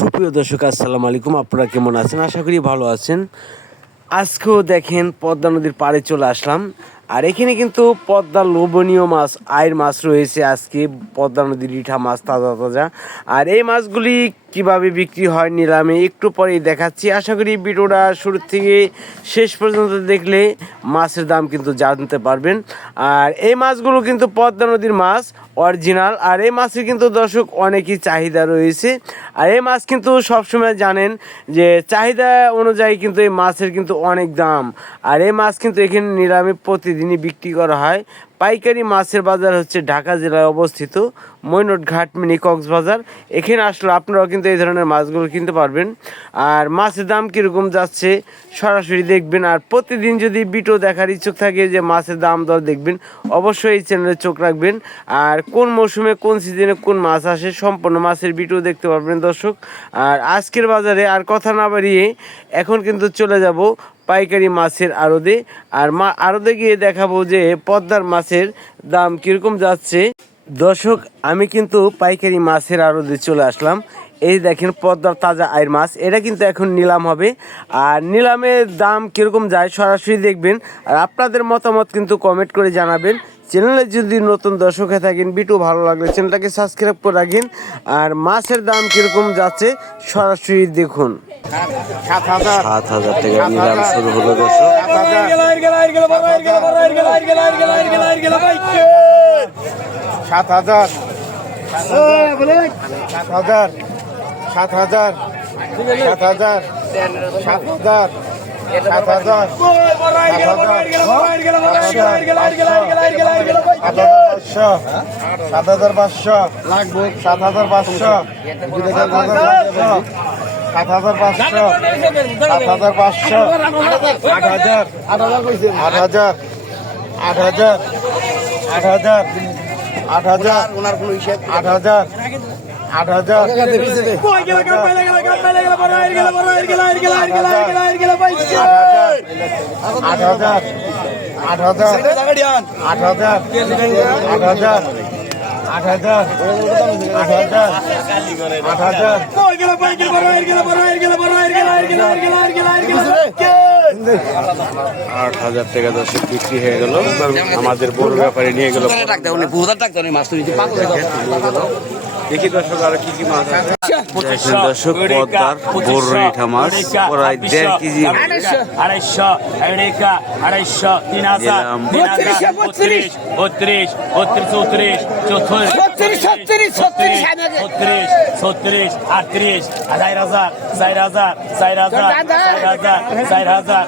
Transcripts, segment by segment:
সুপ্রিয় দর্শক আসসালামু আলাইকুম। আপনারা কেমন আছেন? আশা করি ভালো আছেন। আজকেও দেখেন পদ্মা নদীর পাড়ে চলে আসলাম। আর এখানে কিন্তু পদ্মার লোভনীয় মাছ, আয়ের মাছ রয়েছে। আজকে পদ্মা নদীর রিঠা মাছ তাজা তাজা। আর এই মাছগুলি কিভাবে বিক্রি হয় নিলামে একটু পরেই দেখাচ্ছি। আশা করি ভিডিওটা শুরু থেকে শেষ পর্যন্ত দেখলে মাছের দাম কিন্তু জানতে পারবেন। আর এই মাছগুলো কিন্তু পদ্মা নদীর মাছ অরিজিনাল। আর এই মাছের কিন্তু দর্শক অনেকই চাহিদা রয়েছে। আর এই মাছ কিন্তু সবসময় জানেন যে চাহিদা অনুযায়ী কিন্তু এই মাছের কিন্তু অনেক দাম। আর এই মাছ কিন্তু এখানে নিলামে প্রতিদিনই বিক্রি করা হয়। পাইকারি মাছের বাজার হচ্ছে ঢাকা জেলায় অবস্থিত মৈনট ঘাট মিনি কক্সবাজার। এখানে আসলে আপনারাও কিন্তু এই ধরনের মাছগুলো কিনতে পারবেন। আর মাছের দাম কীরকম যাচ্ছে সরাসরি দেখবেন। আর প্রতিদিন যদি ভিডিও দেখার ইচ্ছুক থাকে যে মাছের দাম দর দেখবেন, অবশ্যই এই চ্যানেলে চোখ রাখবেন। আর কোন মৌসুমে কোন সিজনে কোন মাছ আসে সম্পূর্ণ মাছের ভিডিও দেখতে পারবেন দর্শক। আর আজকের বাজারে আর কথা না বাড়িয়ে এখন কিন্তু চলে যাব পাইকারি মাছের আড়তে। আর আড়তে গিয়ে দেখাবো যে পদ্মার মাছের দাম কীরকম যাচ্ছে। দর্শক আমি কিন্তু পাইকারি মাছের আড়তে চলে আসলাম। এই দেখেন পদ্মার তাজা আয়ের মাছ, এটা কিন্তু এখন নিলাম হবে। আর নিলামের দাম কীরকম যায় সরাসরি দেখবেন। আর আপনাদের মতামত কিন্তু কমেন্ট করে জানাবেন। চ্যানেলে যদি নতুন দর্শক হয়ে থাকেন, ভিডিও ভালো লাগলে চ্যানেলটাকে সাবস্ক্রাইব করে রাখেন। আর মাছের দাম কীরকম যাচ্ছে সরাসরি দেখুন। 7,000 টাকা নিলাম শুরু হলো দর্শক। 7,000 7,000 7,000 7,000 7,000 7,500 লাগবে 7,500 7,500 7,500 8,000 8,000 8,000 8,000 8,000 ওনার কোনো হিসাব 8,000 8,000 8,000 টাকা দর্শক বিক্রি হয়ে গেল। আমাদের বড় ব্যাপারে নিয়ে গেল। দেখি দর্শক আর কি কি মাছ আছে। দর্শক পদ্মার বড় রিঠা মাছ প্রায় 1.5 কেজি। 250 এড়েকা 250 3,000 32 33 34 38 38 4,000 4,000 4,000 4,000 4,000 4,000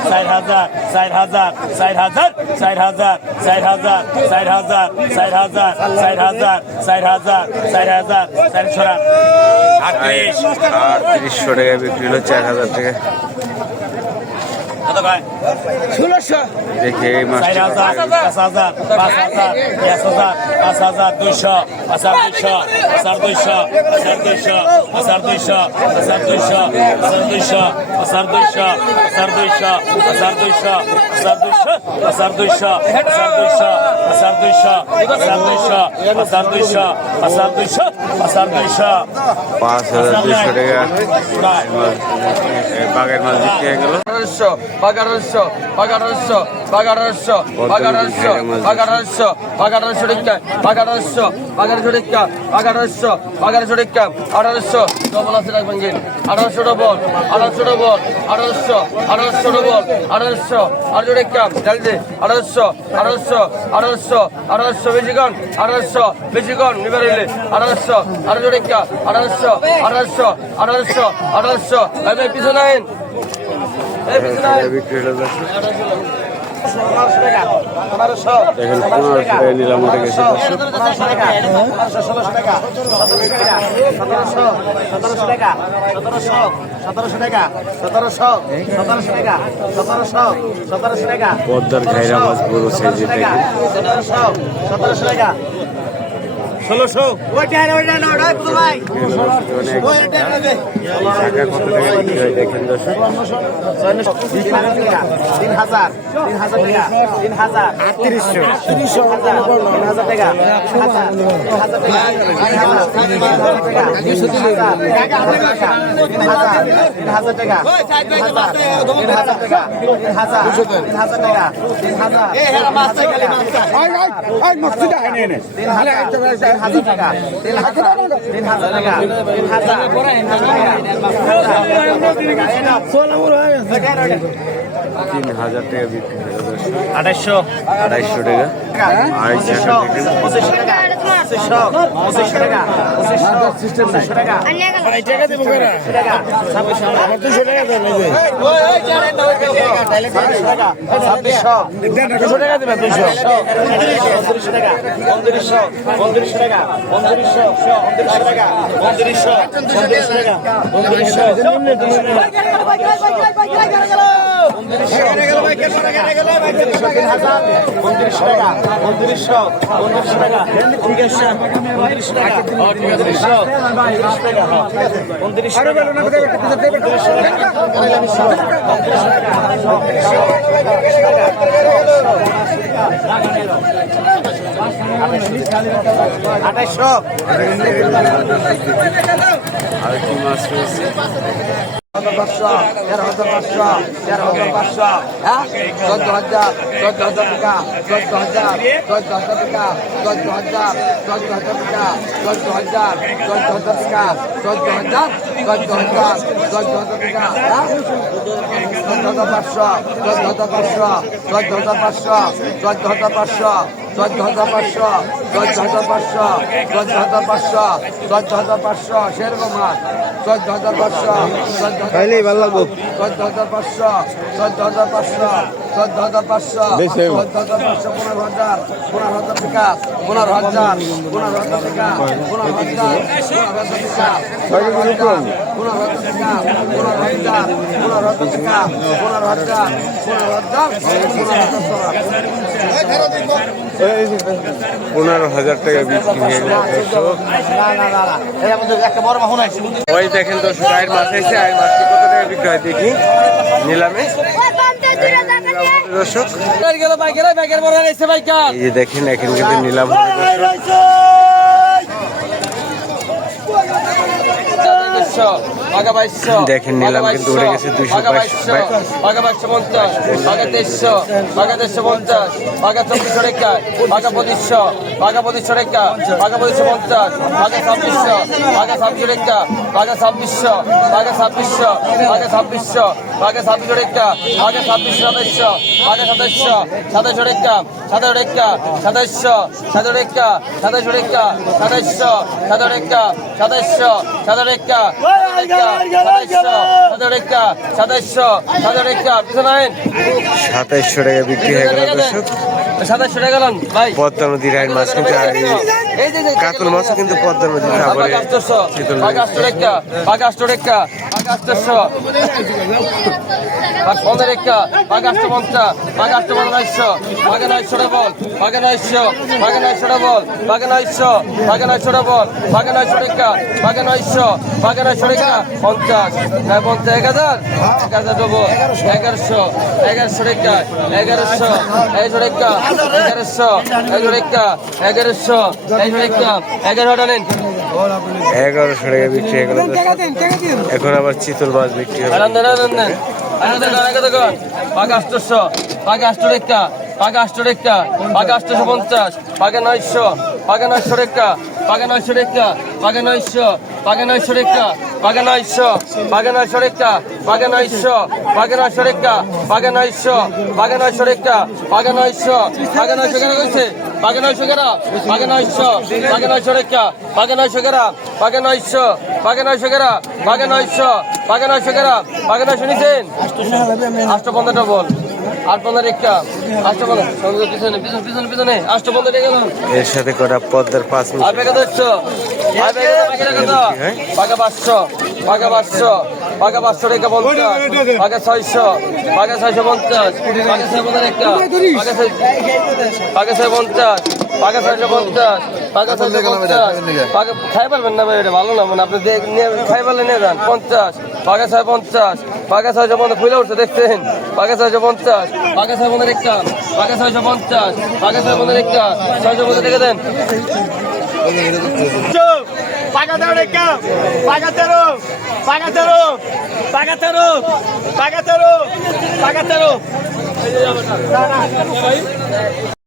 4,000 4,000 4,000 4,000 4,000 4,000 4,000 4,000 4,000 4,000 3800 টাকা বিক্রি হলো। 4,000 টাকা দেখে এই মাছ 4,000 5,000 5,000 10,000 5,000 200 200 200 200 200 200 বাগের মাছ বিক্রি হয়ে গেল। 1100 1100 1100 1100 1100 1100 টাকা 1100 1100 টাকা 1100 1100 টাকা 1800 ডবল আছে রাখবেন গিন 1800 ডবল 1800 ডবল 1800 1800 ডবল 1800 1800 টাকা জলদি 1800 1800 1800 1800 বেশিগণ 1800 বেশিগণ নিবারিলে 1800 1800 টাকা 1800 1800 1800 1800 ভাই পিছনে আইন বিক্রি হলো দর্শক। দেখেন 1500 টাকা নিলাম উঠে গেছে দর্শক। 1700 টাকা 1700 টাকা 1700 টাকা 1700 টাকা 1700 টাকা পদ্মার ঘাইরা মাছ বড় সাইজের দেখেন। 1700 টাকা 1600 টাকা কত টাকা বিক্রি হয় দেখেন দর্শক। 3000 টাকা বিক্রি হয় দর্শক। 2800 250 টাকা। আর এই চাকা দেখেন আড়াই টাকা দেবো কেনা আমার 200 টাকা দেন এই যে 200 টাকা দেবেন 200 আর কি মাছ রয়েছে? 14,500 সেরকম মাছ 14,500 খাইলেই ভালো লাগবো। 14,500 14,500 14,500 14,500 15,000 15,000 টাকা 15,000 15,000 টাকা 15,000 15,000 টাকা 15,000 টাকা 15,000 টাকা 15,000 টাকা বিক্রি হয়ে গেল দর্শক। ওই দেখেন দর্শক আয়ের মাছ এসে আয়ের মাছটি কত টাকা বিক্রি হয় দেখি নিলামে দর্শক। গেল বাইকের বাইকের বড় এসে বাইকার এই যে দেখেন এখন কিন্তু নিলাম হবে দর্শক। দেখেন নিলাম কিন্তু উঠে গেছে 222 বাঘা 250 বাঘা 300 বাঘা 350 বাঘা 2400 টাকা বাঘা 2500 বাঘা 2500 টাকা বাঘা 2550 বাঘা 2600 বাঘা 2600 টাকা বাঘা 2600 বাঘা 2600 বাঘা 2600 বাঘা 2600 টাকা বাঘা 2600 বাঘা 2700 2700 টাকা 2700 টাকা 2700 2700 টাকা 2700 টাকা 2700 2700 টাকা 2700 2700 টাকা 2700 টাকা বিক্রি হয়ে গেল দর্শক। 2700 টাকা গেলাম ভাই পদ্মা নদীর আয়ের মাছ কিন্তু আর এই কাতল মাছও কিন্তু পদ্মা নদীর খাবারে শীতল লাগে। 15 টাকা 15 টাকা 1500 15 টাকা 1550 1550 900 বল 900 বল 900 বল 900 টাকা 900 টাকা 50 50 1000 দেবো 1100 টাকা 1100 টাকা 1100 টাকা 1100 টাকা 11 নেন 1100 টাকা বিক্রি হয়ে গেল দর্শক। এখন আবার চিতল মাছ বিক্রি হবে। বাঘা 800 বাঘা 800 টাকা বাঘা 800 টাকা বাঘা 850 বাঘা 900 বাঘা 900 টাকা বাঘা 900 টাকা বাঘা 900 বাঘা 900 টাকা বাঘা 900 বাঘা 900 টাকা বাঘা 900 বাঘা 900 টাকা বাঘা 900 বাঘা 900 টাকা বাঘা 900 বাঘা 900 কেন কইছে বাঘা 900 কেন বাঘা 900 বাঘা 900 টাকা বাঘা 900 কেন বাঘা 900 বাঘা 900 কেন বাঘা 900 বাঘা 900 কেন বাঘা 900 নিছেন 815 বল 815 টাকা 815 পিছনে পিছনে পিছনে পিছনে 815 টাকা গেল এর সাথে করা পদ্মার 5 মিনিট আবে কত হচ্ছে আবে কত বাঘা 500 বাঘা 500 বাঘা 500 টাকা 50 বাঘা 600 বাঘা 650 বাঘা 650 টাকা বাঘা 650 বাঘা 650 পাকা 650 পাকা খাই পারবেন না ভাই, এটা ভালো না মানে আপনি খাই পারলে নিয়ে যান 50 পাকা 650 পাকা 650 খুলে উঠছে দেখছেন পাকা 650 পাকা 650 একটা পাকা 650 পাকা 650 একটা 650 টাকা দেন পাকা 13 টাকা পাকা 13 পাকা 13 পাকা 13 পাকা 13 পাকা 13